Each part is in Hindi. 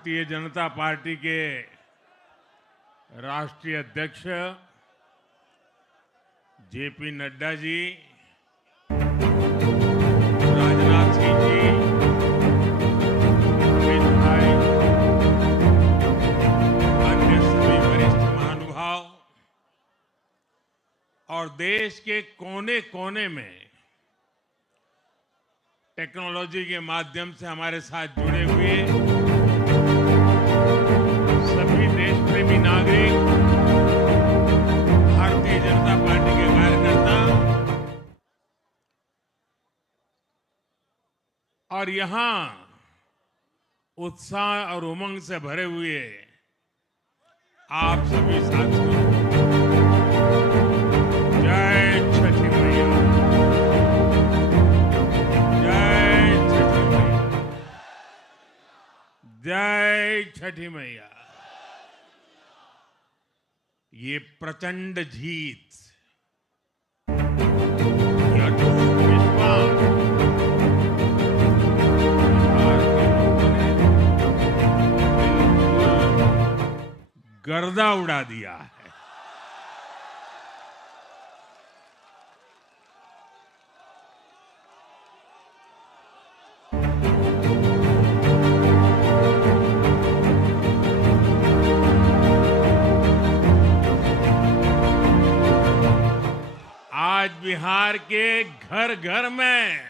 भारतीय जनता पार्टी के राष्ट्रीय अध्यक्ष जेपी नड्डा जी, राजनाथ सिंह जी, अमित भाई, अन्य सभी वरिष्ठ महानुभाव और देश के कोने कोने में टेक्नोलॉजी के माध्यम से हमारे साथ जुड़े हुए सभी देश प्रेमी नागरिक, भारतीय जनता पार्टी के कार्यकर्ता और यहां उत्साह और उमंग से भरे हुए आप सभी साथियों, जय छठी मैया, जय छठी मैया, जय छठी मैया। ये प्रचंड जीत, ये अटूट विश्वास बिहार के लोगों ने बिल्कुल गर्दा उड़ा दिया है। आज बिहार के घर घर में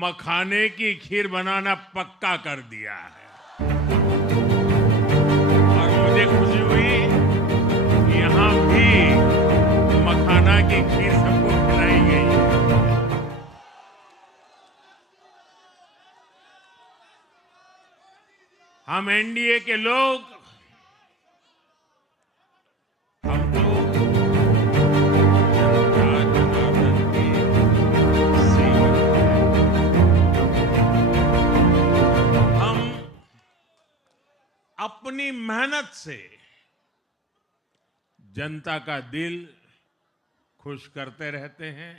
मखाने की खीर बनाना पक्का कर दिया है और मुझे खुशी हुई कि यहां भी मखाना की खीर सबको खिलाई गई है। हम एनडीए के लोग, हम तो अपनी मेहनत से जनता का दिल खुश करते रहते हैं।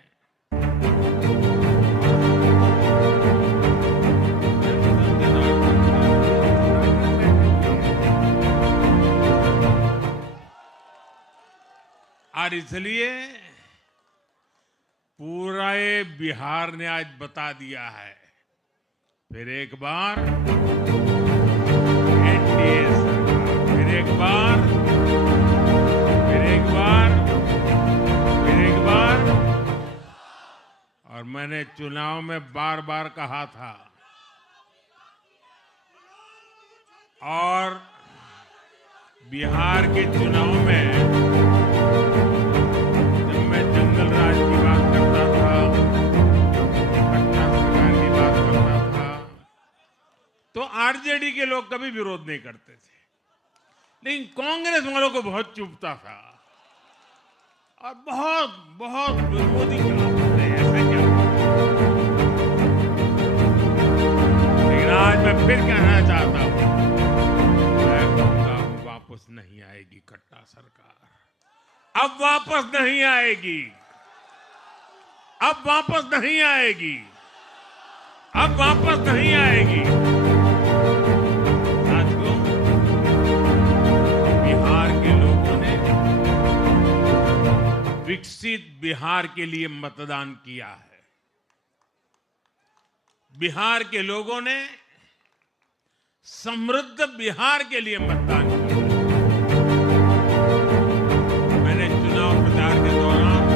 और इसलिए पूरा ये बिहार ने आज बता दिया है, फिर एक बार एनडीए सरकार, फिर एक बार, फिर एक बार, फिर एक बार। और मैंने चुनाव में बार बार कहा था और बिहार के चुनाव में जब मैं जंगल राज की बात करता था, पटना सरकार की बात करता था, तो आरजेडी के लोग कभी विरोध नहीं करते थे, लेकिन कांग्रेस वालों को बहुत चुभता था और बहुत बहुत मोदी क्या ऐसा क्या। लेकिन आज मैं फिर कहना चाहता हूं, मैं कहूंगा वापस नहीं आएगी कट्टा सरकार, अब वापस नहीं आएगी, अब वापस नहीं आएगी, अब वापस नहीं आएगी। साथियों, बिहार के लोगों ने विकसित बिहार के लिए मतदान किया है। बिहार के लोगों ने समृद्ध बिहार के लिए मतदान किया। मैंने चुनाव प्रचार के दौरान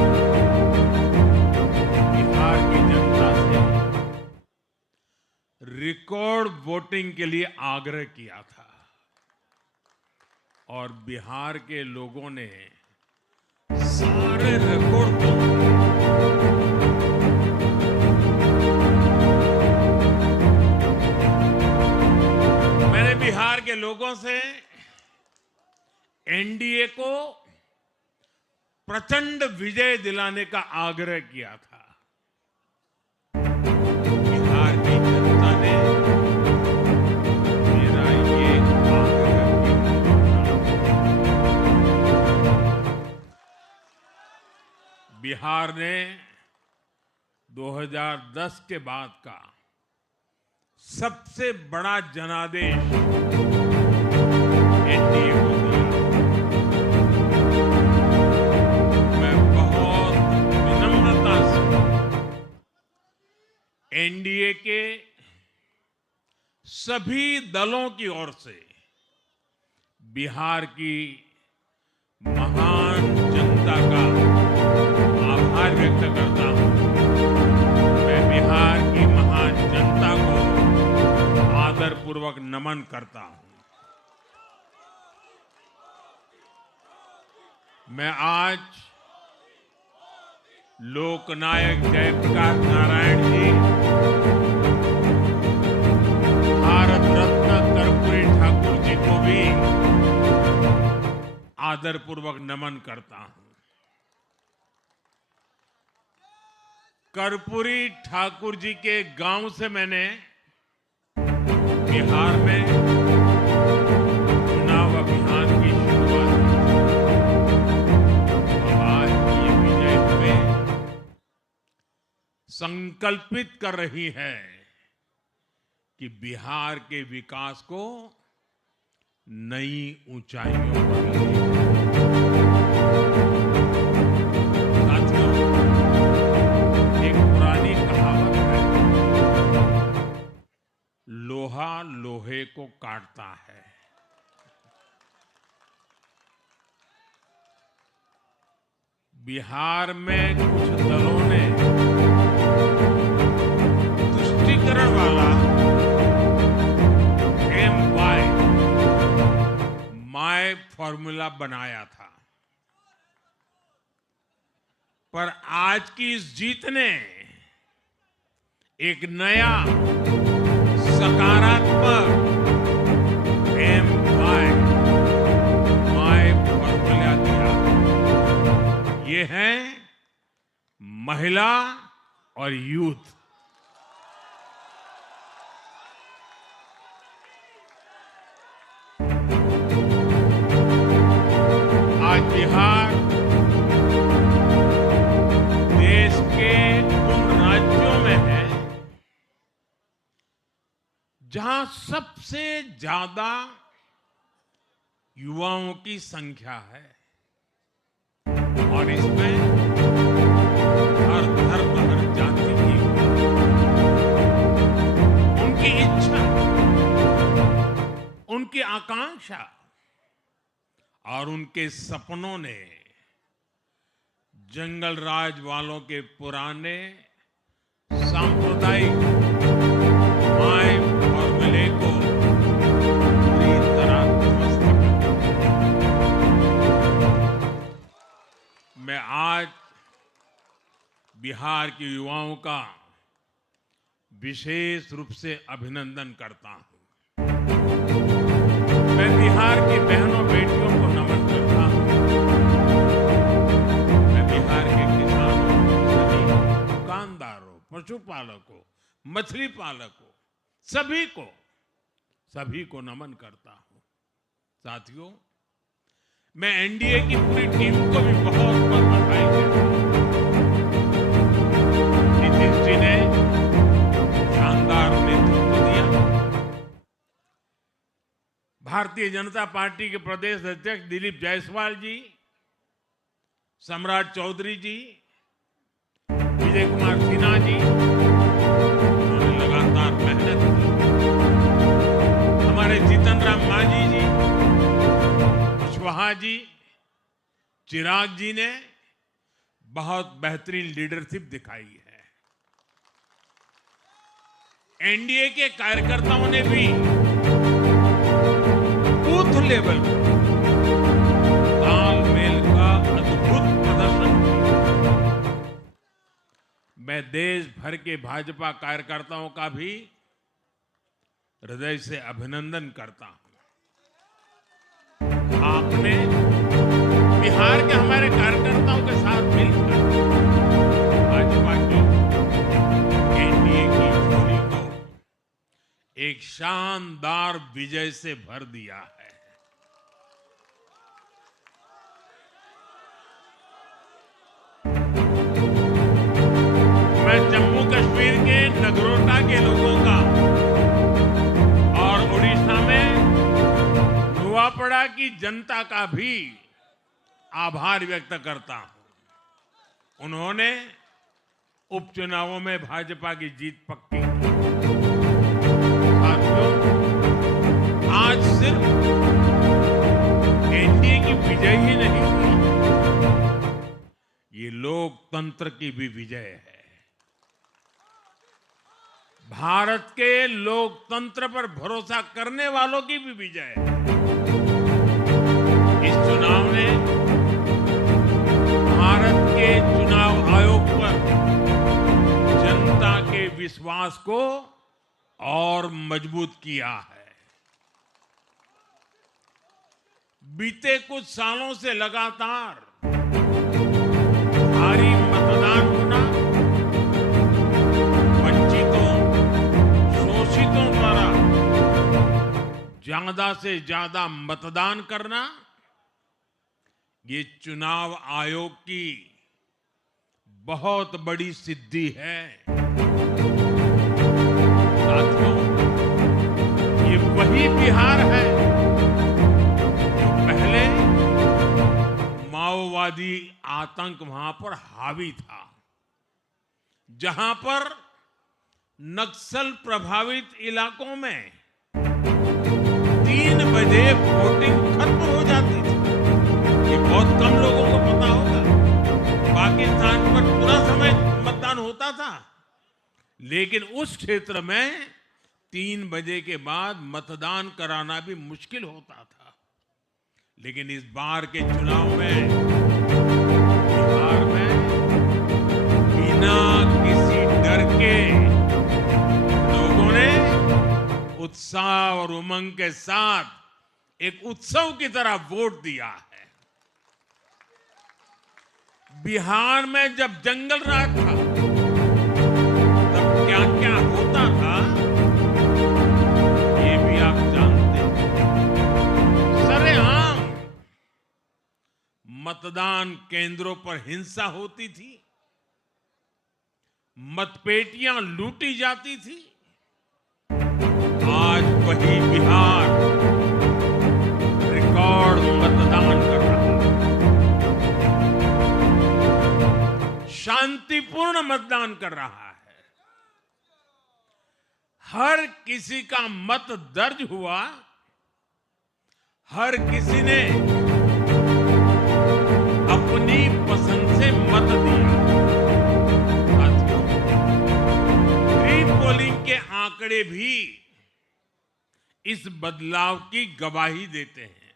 बिहार की जनता से रिकॉर्ड वोटिंग के लिए आग्रह किया था और बिहार के लोगों ने सारे रिकॉर्ड बिहार के लोगों से एनडीए को प्रचंड विजय दिलाने का आग्रह किया था। बिहार की जनता ने मेरा ये आग्रह बिहार ने 2010 के बाद का सबसे बड़ा जनादेश एनडीए को दिया। मैं बहुत विनम्रता से एनडीए के सभी दलों की ओर से बिहार की महान जनता का आभार व्यक्त करता हूं। मैं बिहार की महान जनता को आदरपूर्वक नमन करता हूं। मैं आज लोकनायक जयप्रकाश नारायण जी, भारत रत्न कर्पूरी ठाकुर जी को भी आदरपूर्वक नमन करता हूं। कर्पूरी ठाकुर जी के गांव से मैंने बिहार में चुनाव अभियान की शुरुआत की। आज ये विजय हमें संकल्पित कर रही है कि बिहार के विकास को नई ऊंचाइयों पर ले जाएं। एक पुरानी कहावत है, लोहा लोहे को काटता है। बिहार में कुछ दलों ने तुष्टीकरण वाला माय फॉर्मूला बनाया था, पर आज की इस जीत ने एक नया सकारात्मक माय फॉर्मूला दिया। ये है महिला और यूथ। आज बिहार देश के उन राज्यों में है जहां सबसे ज्यादा युवाओं की संख्या है, और इसमें हर धर्म हर जाति की उनकी इच्छा, उनकी आकांक्षा और उनके सपनों ने जंगल राज वालों के पुराने सांप्रदायिक माय फॉर्मूले को पूरी तरह ध्वस्त कर दिया। मैं आज बिहार के युवाओं का विशेष रूप से अभिनंदन करता हूं। मैं बिहार की बहनों बेटियों को नमन करता हूं। मैं बिहार के किसानों, सभी दुकानदारों, पशुपालकों, मछली पालकों, सभी को नमन करता हूं। साथियों, मैं एनडीए की पूरी टीम को भी बहुत बहुत बधाई देता हूं। नीतीश जी ने शानदार नेतृत्व दिया। भारतीय जनता पार्टी के प्रदेश अध्यक्ष दिलीप जायसवाल जी, सम्राट चौधरी जी, विजय कुमार सिन्हा जी, उन्होंने लगातार मेहनत की। हमारे जीतन राम मांझी जी, कुशवाहा जी, चिराग जी ने बहुत बेहतरीन लीडरशिप दिखाई है। एनडीए के कार्यकर्ताओं ने भी बूथ लेवल पर तालमेल का अद्भुत प्रदर्शन किया। मैं देश भर के भाजपा कार्यकर्ताओं का भी हृदय से अभिनंदन करता हूं। आपने बिहार के हमारे कार्यकर्ताओं के साथ मिलकर भाजपा की एनडीए की झोली को एक शानदार विजय से भर दिया है। मैं जम्मू कश्मीर के नगरोटा के लोगों का की जनता का भी आभार व्यक्त करता हूं। उन्होंने उपचुनावों में भाजपा की जीत पक्की की। साथियों, आज सिर्फ एनडीए की विजय ही नहीं हुई, ये लोकतंत्र की भी विजय है। भारत के लोकतंत्र पर भरोसा करने वालों की भी विजय है। इस चुनाव ने भारत के चुनाव आयोग पर जनता के विश्वास को और मजबूत किया है। बीते कुछ सालों से लगातार भारी मतदान होना, वंचितों, शोषितों द्वारा ज्यादा से ज्यादा मतदान करना, ये चुनाव आयोग की बहुत बड़ी सिद्धि है। साथियों, ये वही बिहार है जो पहले माओवादी आतंक वहां पर हावी था, जहां पर नक्सल प्रभावित इलाकों में 3 बजे वोटिंग खत्म हो जाती थी। ये बहुत कम लोगों को पता होगा। पाकिस्तान पर पूरा समय मतदान होता था, लेकिन उस क्षेत्र में 3 बजे के बाद मतदान कराना भी मुश्किल होता था। लेकिन इस बार के चुनाव में बिहार में बिना किसी डर के लोगों ने उत्साह और उमंग के साथ एक उत्सव की तरह वोट दिया है। बिहार में जब जंगल राज था, तब क्या क्या होता था, ये भी आप जानते हैं। सरेआम मतदान केंद्रों पर हिंसा होती थी, मतपेटियां लूटी जाती थी। आज वही बिहार रिकॉर्ड मतदान कर रहा है। शांतिपूर्ण मतदान कर रहा है। हर किसी का मत दर्ज हुआ, हर किसी ने अपनी पसंद से मत दिया। रीपोलिंग के आंकड़े भी इस बदलाव की गवाही देते हैं।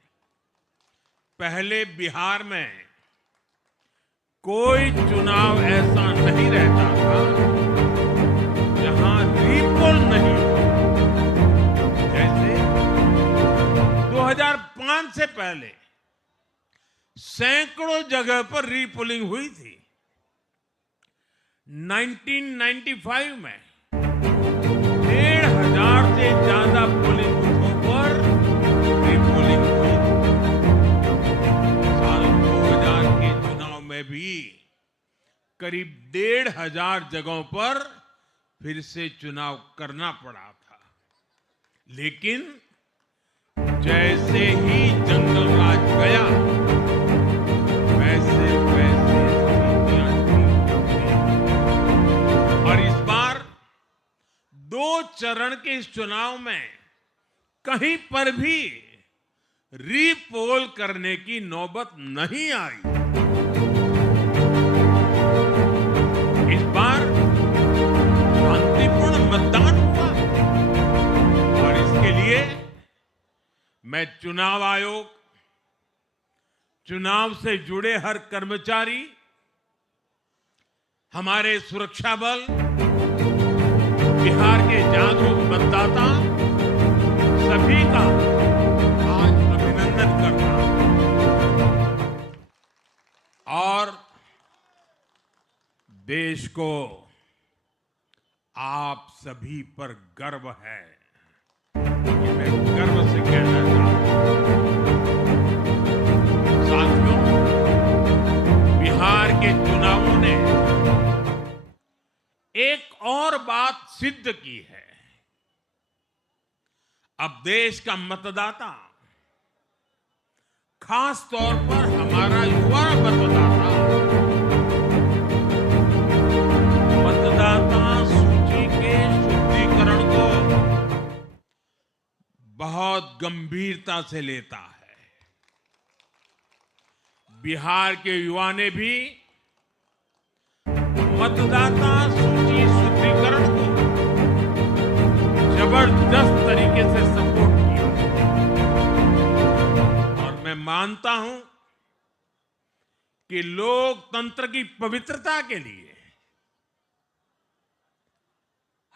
पहले बिहार में कोई चुनाव ऐसा नहीं रहता था जहां रीपोल नहीं हो। जैसे 2005 से पहले सैकड़ों जगह पर रीपोलिंग हुई थी। 1995 में 1,500 से ज्यादा पोलिंग बूथों पर रीपोलिंग हुई थी। साल 2000 के चुनाव में भी करीब 1,500 जगहों पर फिर से चुनाव करना पड़ा था। लेकिन जैसे ही जंगल राज गया, वैसे स्थितियां ठीक होती। और इस बार 2 चरण के इस चुनाव में कहीं पर भी रीपोल करने की नौबत नहीं आई। इस बार शांतिपूर्ण मतदान हुआ और इसके लिए मैं चुनाव आयोग, चुनाव से जुड़े हर कर्मचारी, हमारे सुरक्षा बल, बिहार के जागरूक मतदाता, सभी का आज अभिनंदन करता हूं। और देश को आप सभी पर गर्व है, ये मैं गर्व से कहना चाहता हूं। साथियों, बिहार के चुनावों ने एक और बात सिद्ध की है। अब देश का मतदाता खास तौर पर हमारा युवा मतदाता सूची के शुद्धिकरण को बहुत गंभीरता से लेता है। बिहार के युवा ने भी मतदाता सूची शुद्धिकरण को जबरदस्त तरीके से सपोर्ट किया और मैं मानता हूं कि लोकतंत्र की पवित्रता के लिए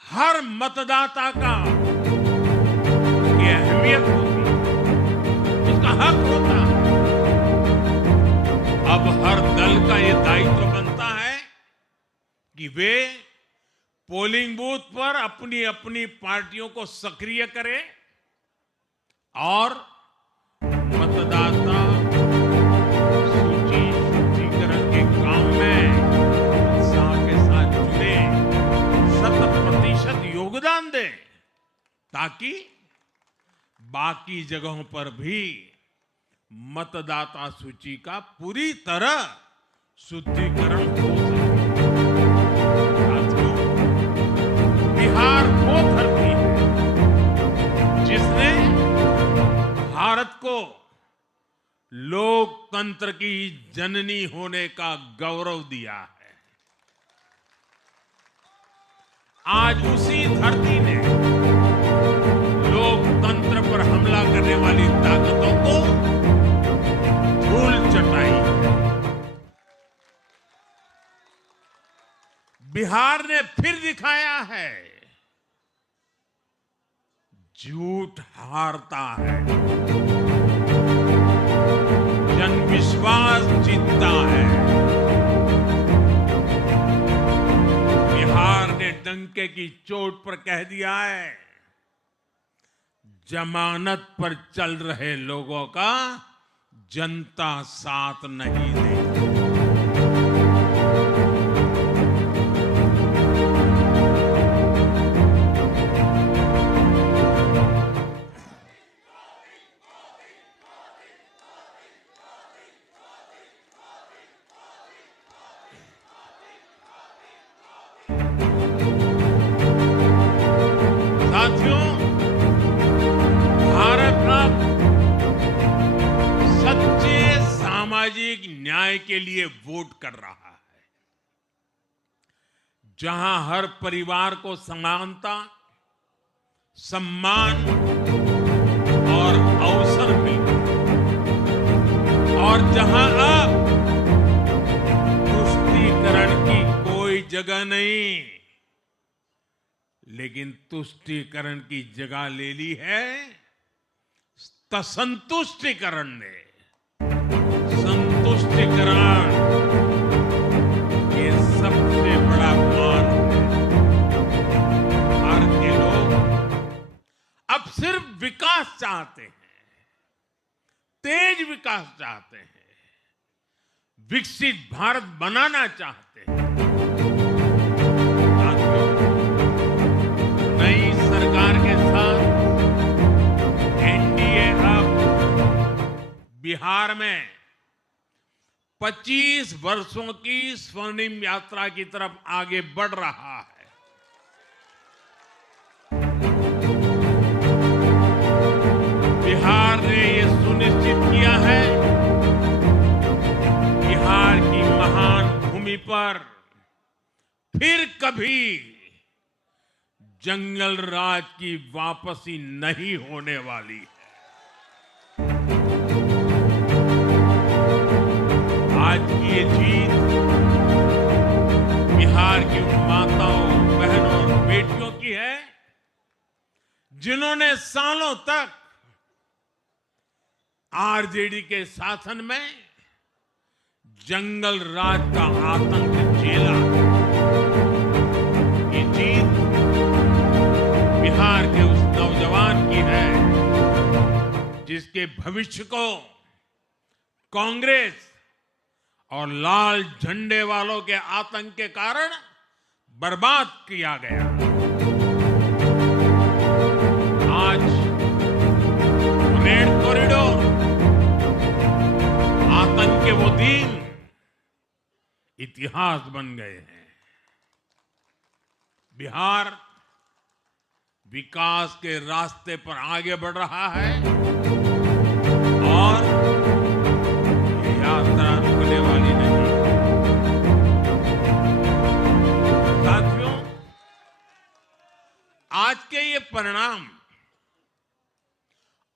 हर मतदाता का उसकी अहमियत होती है, उसका हक होता है। अब हर दल का ये दायित्व बनता है कि वे पोलिंग बूथ पर अपनी अपनी पार्टियों को सक्रिय करें और मतदाता सूची शुद्धिकरण के काम में उत्साह के साथ जुड़े, 100% योगदान दें ताकि बाकी जगहों पर भी मतदाता सूची का पूरी तरह शुद्धिकरण हो सके। बिहार वो धरती है जिसने भारत को लोकतंत्र की जननी होने का गौरव दिया है। आज उसी धरती ने लोकतंत्र पर हमला करने वाली ताकतों को धूल चटाई है। बिहार ने फिर दिखाया है झूठ हारता है, जनविश्वास जीतता है। बिहार ने डंके की चोट पर कह दिया है, जमानत पर चल रहे लोगों का जनता साथ नहीं देगी। साथियों, भारत अब सच्चे सामाजिक न्याय के लिए वोट कर रहा है, जहां हर परिवार को समानता, सम्मान और अवसर मिले और जहां अब तुष्टीकरण की कोई जगह नहीं, लेकिन तुष्टीकरण की जगह ले ली है संतुष्टीकरण ने। संतुष्टीकरण ये सबसे बड़ा मान है। भारत के लोग अब सिर्फ विकास चाहते हैं, तेज विकास चाहते हैं, विकसित भारत बनाना चाहते हैं। नई सरकार के साथ एनडीए अब बिहार में 25 वर्षों की स्वर्णिम यात्रा की तरफ आगे बढ़ रहा है। बिहार ने ये सुनिश्चित किया है, बिहार की महान भूमि पर फिर कभी जंगल राज की वापसी नहीं होने वाली है। आज की ये जीत बिहार की उन माताओं, बहनों और बेटियों की है जिन्होंने सालों तक आरजेडी के शासन में जंगल राज का आतंक झेला। ये जीत बिहार के उस नौजवान की है जिसके भविष्य को कांग्रेस और लाल झंडे वालों के आतंक के कारण बर्बाद किया गया। आज रेड कॉरिडोर वो दिन इतिहास बन गए हैं। बिहार विकास के रास्ते पर आगे बढ़ रहा है और ये यात्रा रुकने वाली नहीं। साथियों, आज के ये परिणाम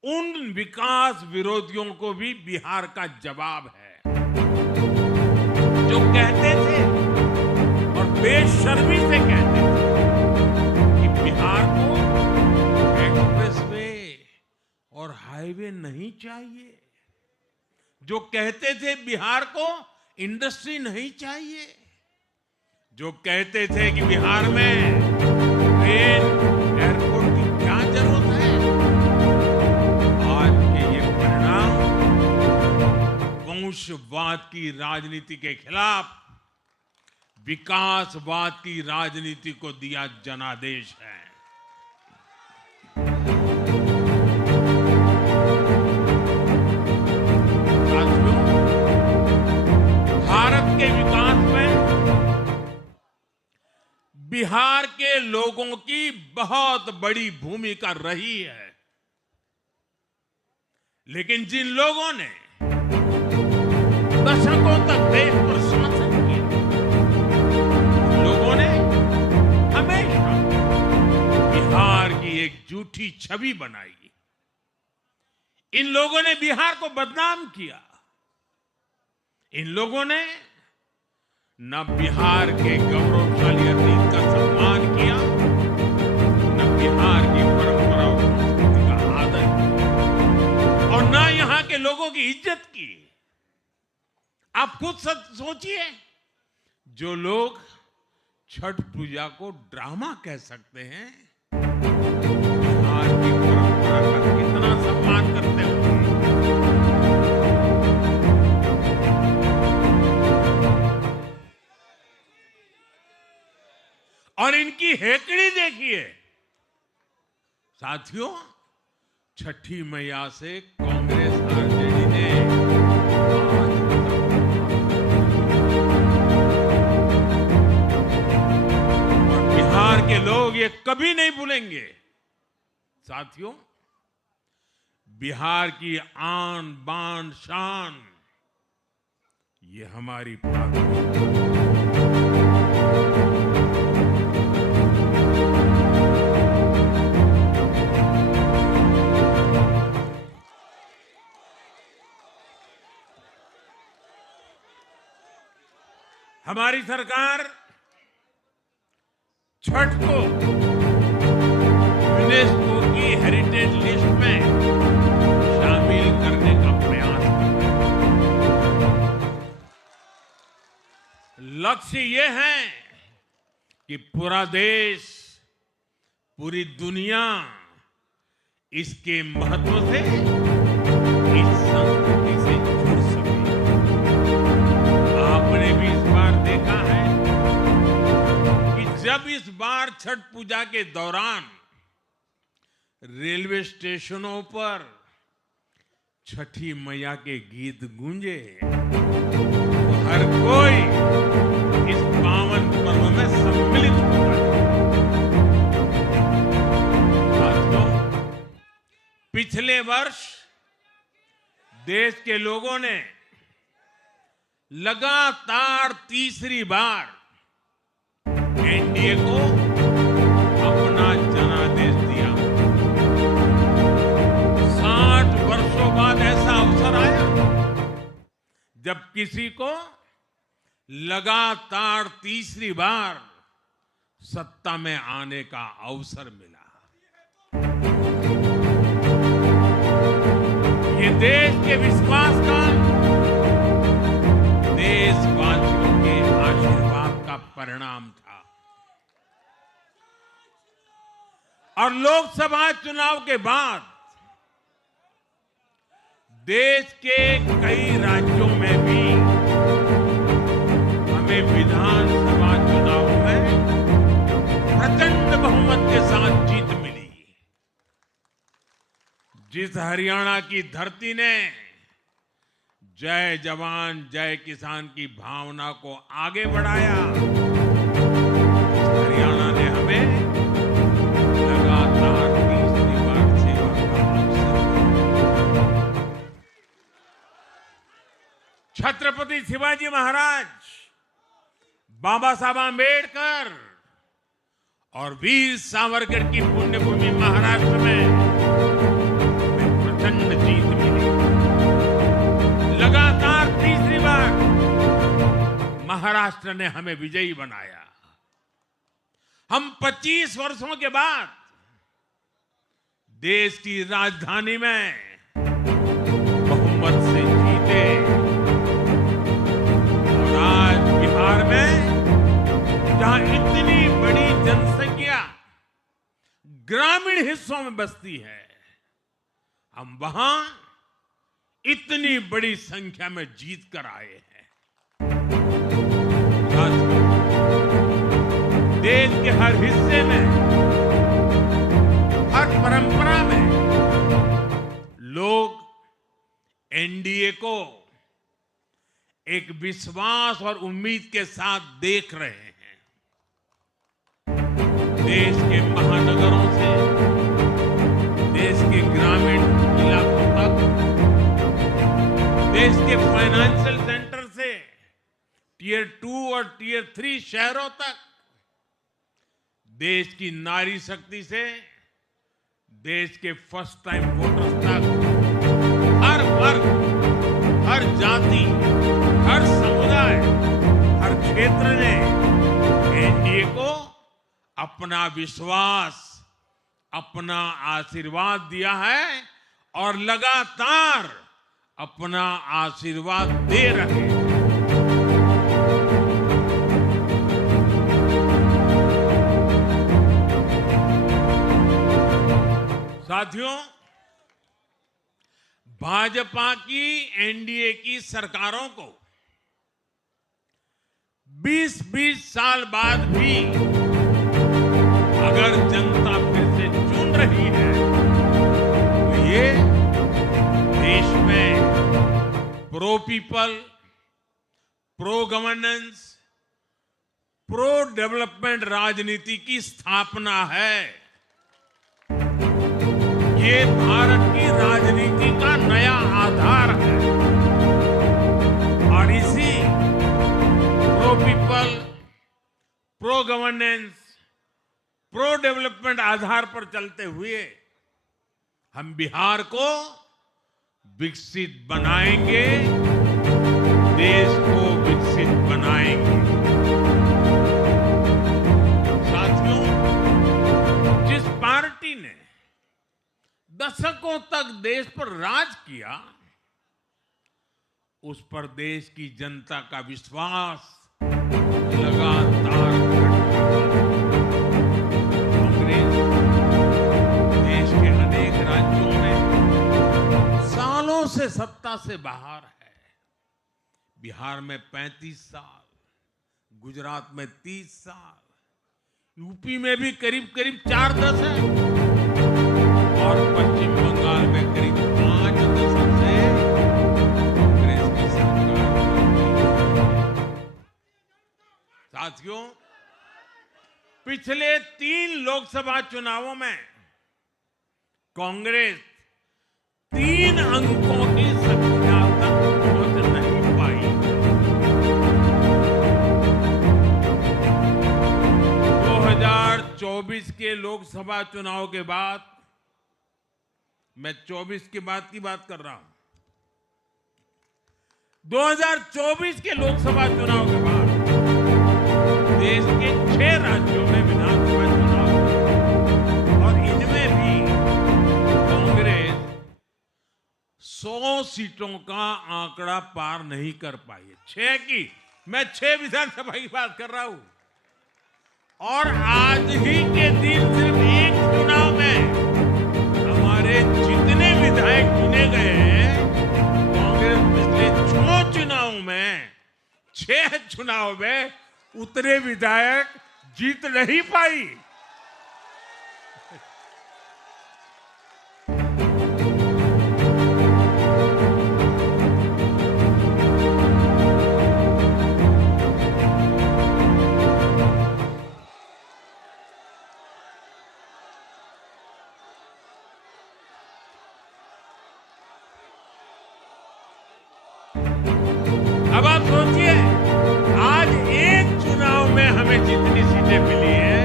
उन विकास विरोधियों को भी बिहार का जवाब है, जो कहते थे और बेशर्मी से कहते थे कि बिहार को एक्सप्रेसवे और हाईवे नहीं चाहिए, जो कहते थे बिहार को इंडस्ट्री नहीं चाहिए, जो कहते थे कि बिहार में ट्रेन एयरपोर्ट की क्या जरूरत है। आज के ये परिणाम वंशवाद की राजनीति के खिलाफ विकासवाद की राजनीति को दिया जनादेश है। साथियों, भारत के विकास में बिहार के लोगों की बहुत बड़ी भूमिका रही है, लेकिन जिन लोगों ने दशकों तक देश पर शासन किया, लोगों ने हमेशा बिहार की एक झूठी छवि बनाई। इन लोगों ने बिहार को बदनाम किया। इन लोगों ने न बिहार के गौरवशाली अतीत का सम्मान किया, न बिहार की परंपरा और संस्कृति का आदर किया, और न यहां के लोगों की इज्जत की। आप खुद सोचिए, जो लोग छठ पूजा को ड्रामा कह सकते हैं, बिहार की परंपरा का कितना सम्मान करते होंगे। और इनकी हेकड़ी देखिए। साथियों, छठी मैया से कांग्रेस आरजेडी ने और बिहार के लोग ये कभी नहीं भूलेंगे। साथियों, बिहार की आन बान शान ये हमारी प्राथमिकता। हमारी सरकार छठ को यूनेस्को की हेरिटेज लिस्ट में शामिल करने का प्रयास कर रही है। लक्ष्य ये है कि पूरा देश, पूरी दुनिया इसके महत्व से, इस संस्कृति से जुड़ सके। आपने भी इस बार देखा है कि जब इस बार छठ पूजा के दौरान रेलवे स्टेशनों पर छठी मैया के गीत गूंजे, तो हर कोई इस पावन पर्व में सम्मिलित होता है। पिछले वर्ष देश के लोगों ने लगातार तीसरी बार एनडीए को अपना जनादेश दिया। 60 वर्षों बाद ऐसा अवसर आया जब किसी को लगातार तीसरी बार सत्ता में आने का अवसर मिला। ये देश के विश्वास का, देशवासियों के आशीर्वाद का परिणाम था। और लोकसभा चुनाव के बाद देश के कई राज्यों में भी हमें विधानसभा चुनाव में प्रचंड बहुमत के साथ जीत मिली। जिस हरियाणा की धरती ने जय जवान जय किसान की भावना को आगे बढ़ाया। हरियाणा ने हमें लगातार तीसरी बार सेवा का अवसर। छत्रपति शिवाजी महाराज, बाबा साहब आंबेडकर और वीर सावरकर की पुण्यभूमि महाराष्ट्र में प्रचंड जीत मिली। लगातार तीसरी बार महाराष्ट्र ने हमें विजयी बनाया। हम 25 वर्षों के बाद देश की राजधानी में बहुमत से जीते और आज बिहार में जहां इतनी बड़ी जनसंख्या ग्रामीण हिस्सों में बसती है, हम वहां इतनी बड़ी संख्या में जीत कर आए हैं। देश के हर हिस्से में, हर परंपरा में लोग एनडीए को एक विश्वास और उम्मीद के साथ देख रहे हैं। देश के महानगरों से देश के ग्रामीण इलाकों तक, देश के फाइनेंशियल सेंटर से टियर 2 और टियर 3 शहरों तक, देश की नारी शक्ति से देश के फर्स्ट टाइम वोटर्स तक, हर वर्ग, हर जाति, हर समुदाय, हर क्षेत्र ने एनडीए को अपना विश्वास, अपना आशीर्वाद दिया है और लगातार अपना आशीर्वाद दे रहे हैं। साथियों, भाजपा की एनडीए की सरकारों को 20-20 साल बाद भी अगर जनता फिर से चुन रही है तो ये देश में pro people, pro governance, pro development राजनीति की स्थापना है। ये भारत की राजनीति का नया आधार है और इसी pro people, pro governance, pro development आधार पर चलते हुए हम बिहार को विकसित बनाएंगे, देश को विकसित बनाएंगे। साथियों, जिस पार्टी ने दशकों तक देश पर राज किया, उस पर देश की जनता का विश्वास लगातार कांग्रेस देश के अनेक राज्यों में सालों से सत्ता से बाहर है। बिहार में 35 साल, गुजरात में 30 साल, यूपी में भी करीब करीब 4-10 है और पश्चिम बंगाल में करीब 5 दशक से कांग्रेस की सरकार। साथियों, पिछले 3 लोकसभा चुनावों में कांग्रेस 3 अंकों की संख्या तक पहुंच नहीं पाई। 2024 के लोकसभा चुनाव के बाद, मैं 24 के बाद की बात कर रहा हूं, 2024 के लोकसभा चुनाव के बाद देश के 6 राज्यों में विधानसभा चुनाव हुए और इनमें भी कांग्रेस 100 सीटों का आंकड़ा पार नहीं कर पाई है। 6 की, मैं 6 विधानसभा की बात कर रहा हूं और आज ही के दिन सिर्फ एक चुनाव में हमारे जितने विधायक चुने गए हैं, कांग्रेस पिछले 6 चुनाव में, 6 चुनाव में उतने विधायक जीत नहीं पाई। में जितनी सीटें मिली है,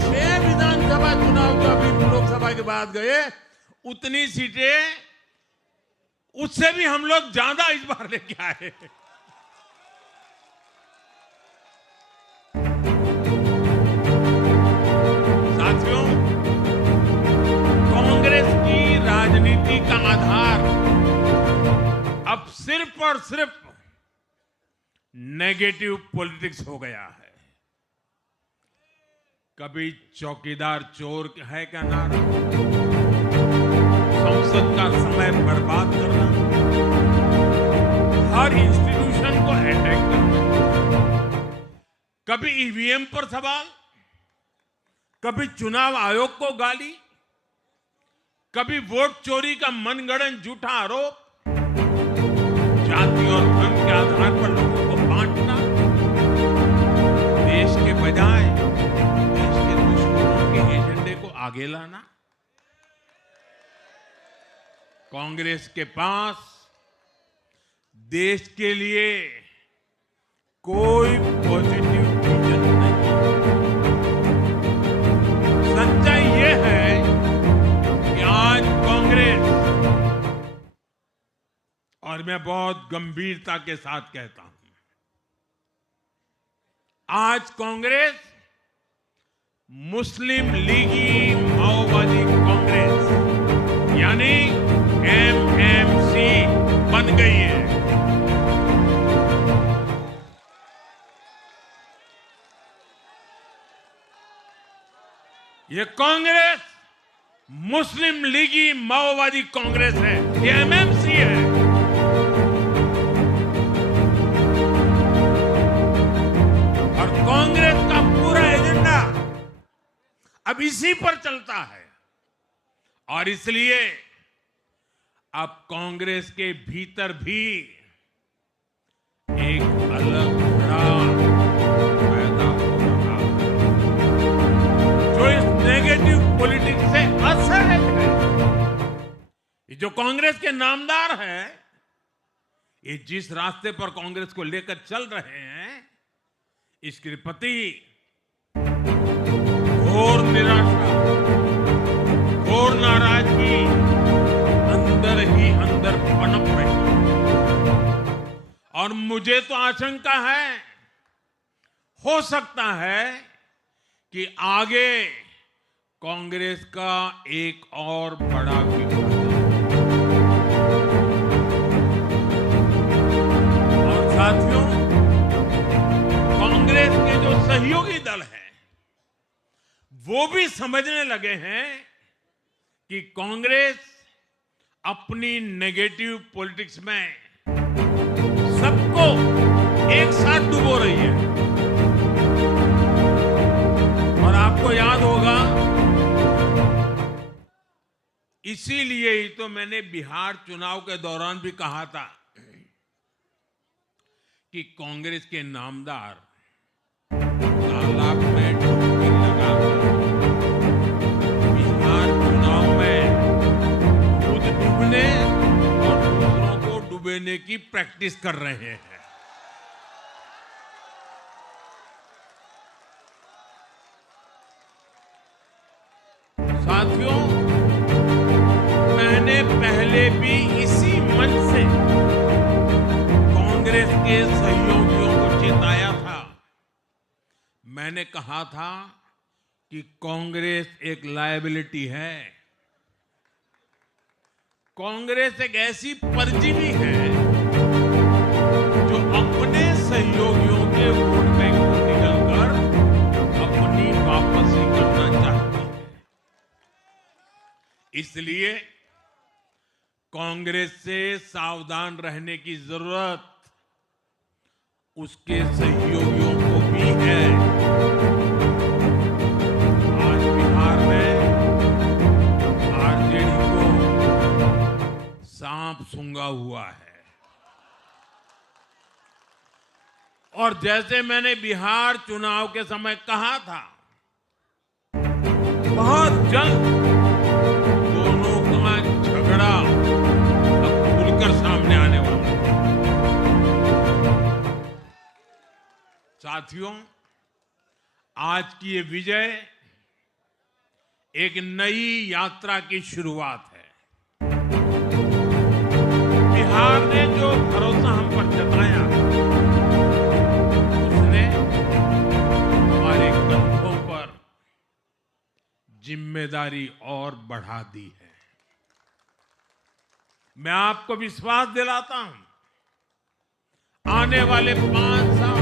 6 विधानसभा चुनाव जो अभी लोकसभा के बाद गए, उतनी सीटें उससे भी हम लोग ज्यादा इस बार लेके आए। साथियों, कांग्रेस की राजनीति का आधार अब सिर्फ और सिर्फ नेगेटिव पॉलिटिक्स हो गया है। कभी चौकीदार चोर है का नारा, संसद का समय बर्बाद करना, हर इंस्टीट्यूशन को अटैक करना, कभी ईवीएम पर सवाल, कभी चुनाव आयोग को गाली, कभी वोट चोरी का मनगढ़ंत झूठा आरोप, जाति और धर्म के आधार पर लोगों को बांटना, देश के बजाय देश के दुश्मनों के एजेंडे को आगे लाना। कांग्रेस के पास देश के लिए कोई पॉजिटिव विजन नहीं। सच्चाई ये है कि आज कांग्रेस, और मैं बहुत गंभीरता के साथ कहता हूं, आज कांग्रेस मुस्लिम लीगी माओवादी कांग्रेस यानी एमएमसी बन गई है। ये कांग्रेस मुस्लिम लीगी माओवादी कांग्रेस है, ये एमएमसी है। और कांग्रेस का पूरा एजेंडा अब इसी पर चलता है। और इसलिए अब कांग्रेस के भीतर भी एक अलग भड़ास पैदा हो रहा है, जो इस नेगेटिव पॉलिटिक्स से असहज है। ये जो कांग्रेस के नामदार हैं, ये जिस रास्ते पर कांग्रेस को लेकर चल रहे हैं, इसके प्रति घोर निराशा, घोर नाराजगी अंदर ही अंदर पनप रही। और मुझे तो आशंका है, हो सकता है कि आगे कांग्रेस का एक और बड़ा विभाजन। और साथियों, कांग्रेस के जो सहयोगी दल हैं, वो भी समझने लगे हैं कि कांग्रेस अपनी नेगेटिव पॉलिटिक्स में सबको एक साथ डुबो रही है। और आपको याद होगा, इसीलिए ही तो मैंने बिहार चुनाव के दौरान भी कहा था कि कांग्रेस के नामदार तालाब में डुबकी लगाकर बिहार चुनाव में खुद डूबने और दूसरों को डुबेने की प्रैक्टिस कर रहे हैं। साथियों, मैंने पहले भी इसी मंच से कांग्रेस के सहयोगियों को चेताया था। मैंने कहा था कि कांग्रेस एक लायबिलिटी है, कांग्रेस एक ऐसी परजीवी है जो अपने सहयोगियों के वोट बैंक को निगलकर अपनी वापसी करना चाहती है। इसलिए कांग्रेस से सावधान रहने की जरूरत उसके सहयोगियों को भी है। आज बिहार में आरजेडी को सांप सूंघा हुआ है। और जैसे मैंने बिहार चुनाव के समय कहा था, बहुत जल्द दोनों का झगड़ा अब खुलकर सामने आने वाला है। साथियों, आज की ये विजय एक नई यात्रा की शुरुआत है। बिहार ने जो भरोसा हम पर जताया, उसने हमारे कंधों पर जिम्मेदारी और बढ़ा दी है। मैं आपको विश्वास दिलाता हूं, आने वाले 5 साल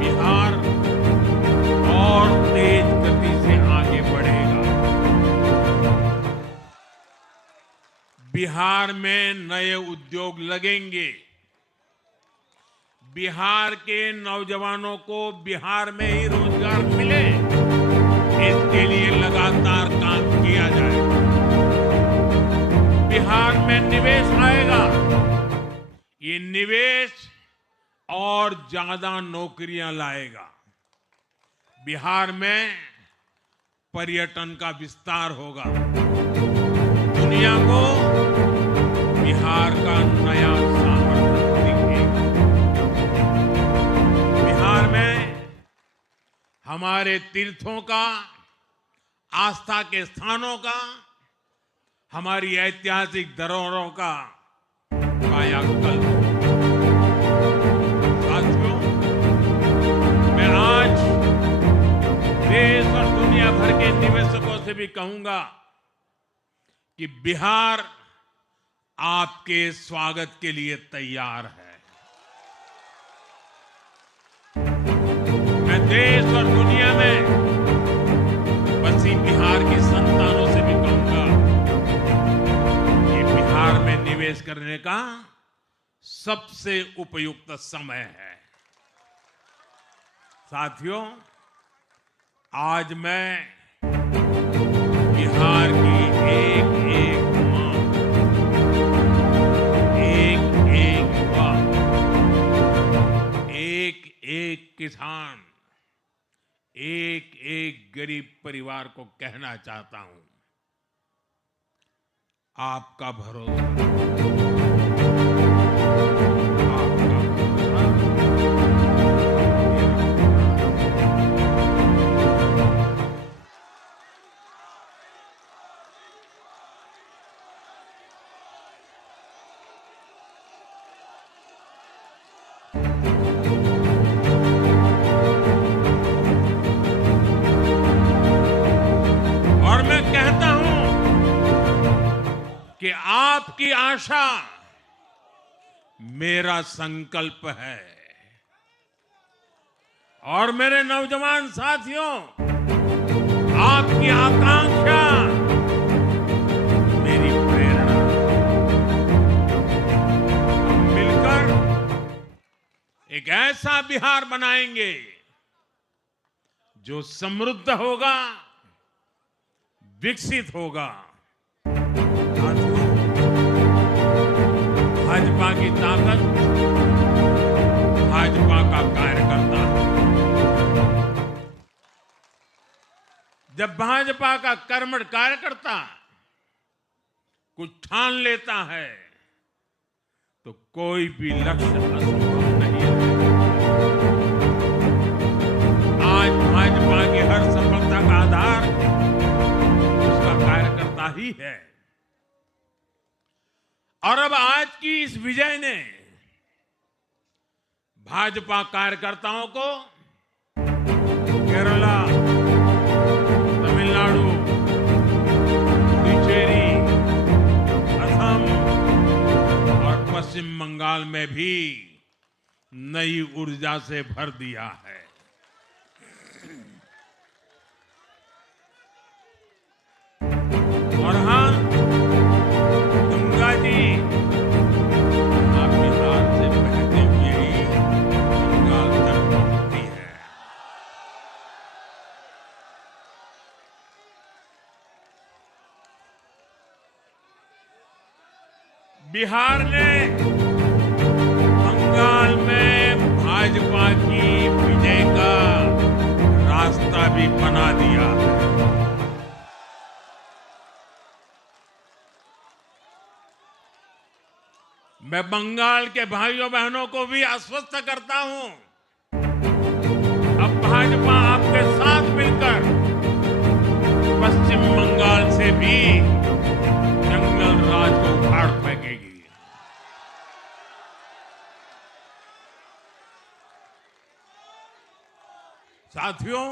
बिहार और तेज गति से आगे बढ़ेगा। बिहार में नए उद्योग लगेंगे। बिहार के नौजवानों को बिहार में ही रोजगार मिले, इसके लिए लगातार काम किया जाएगा। बिहार में निवेश आएगा। ये निवेश और ज्यादा नौकरियां लाएगा। बिहार में पर्यटन का विस्तार होगा। दुनिया को बिहार का नया सामर्थ्य दिखेगा। बिहार में हमारे तीर्थों का, आस्था के स्थानों का, हमारी ऐतिहासिक धरोहरों का कायाकल्प। साथियों, मैं आज देश और दुनिया भर के निवेशकों से भी कहूंगा कि बिहार आपके स्वागत के लिए तैयार है। मैं देश और दुनिया में बसी बिहार की संतानों से भी कहूंगा कि बिहार में निवेश करने का सबसे उपयुक्त समय है। साथियों, आज मैं बिहार की एक एक मां, एक एक युवा, एक एक किसान, एक एक गरीब परिवार को कहना चाहता हूं, आपका भरोसा, आपका भरोसा और मैं कहता हूं कि आपकी आशा मेरा संकल्प है। और मेरे नौजवान साथियों, आपकी आकांक्षा मेरी प्रेरणा। हम मिलकर एक ऐसा बिहार बनाएंगे जो समृद्ध होगा, विकसित होगा। भाजपा की ताकत भाजपा का कार्यकर्ता है। जब भाजपा का कर्मठ कार्यकर्ता कुछ ठान लेता है तो कोई भी लक्ष्य असंभव नहीं है। आज भाजपा की हर सफलता का आधार उसका कार्यकर्ता ही है। और अब आज की इस विजय ने भाजपा कार्यकर्ताओं को केरला, तमिलनाडु, पुडुचेरी, असम और पश्चिम बंगाल में भी नई ऊर्जा से भर दिया है। और हां, गंगा जी आप बिहार से बहते हुए ही बंगाल तक पहुंचती है। बिहार ने बंगाल में भाजपा की विजय का रास्ता भी बना दिया है। मैं बंगाल के भाइयों बहनों को भी आश्वस्त करता हूं, अब भाजपा भाजपा आपके साथ मिलकर पश्चिम बंगाल से भी जंगल राज को उखाड़ फेंकेगी। साथियों,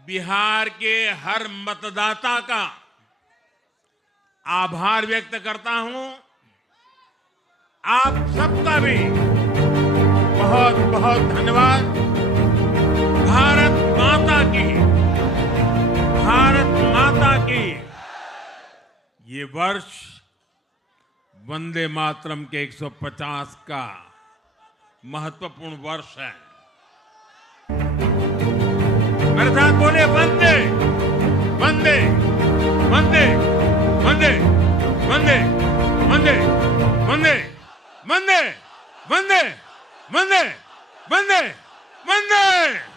बिहार के हर मतदाता का आभार व्यक्त करता हूं। आप सबका भी बहुत बहुत धन्यवाद। भारत माता की, भारत माता की। ये वर्ष वंदे मातरम के 150 का महत्वपूर्ण वर्ष है। मेरे साथ बोले वंदे वंदे वंदे वंदे वंदे वंदे वंदे वंदे वंदे वंदे वंदे वंदे।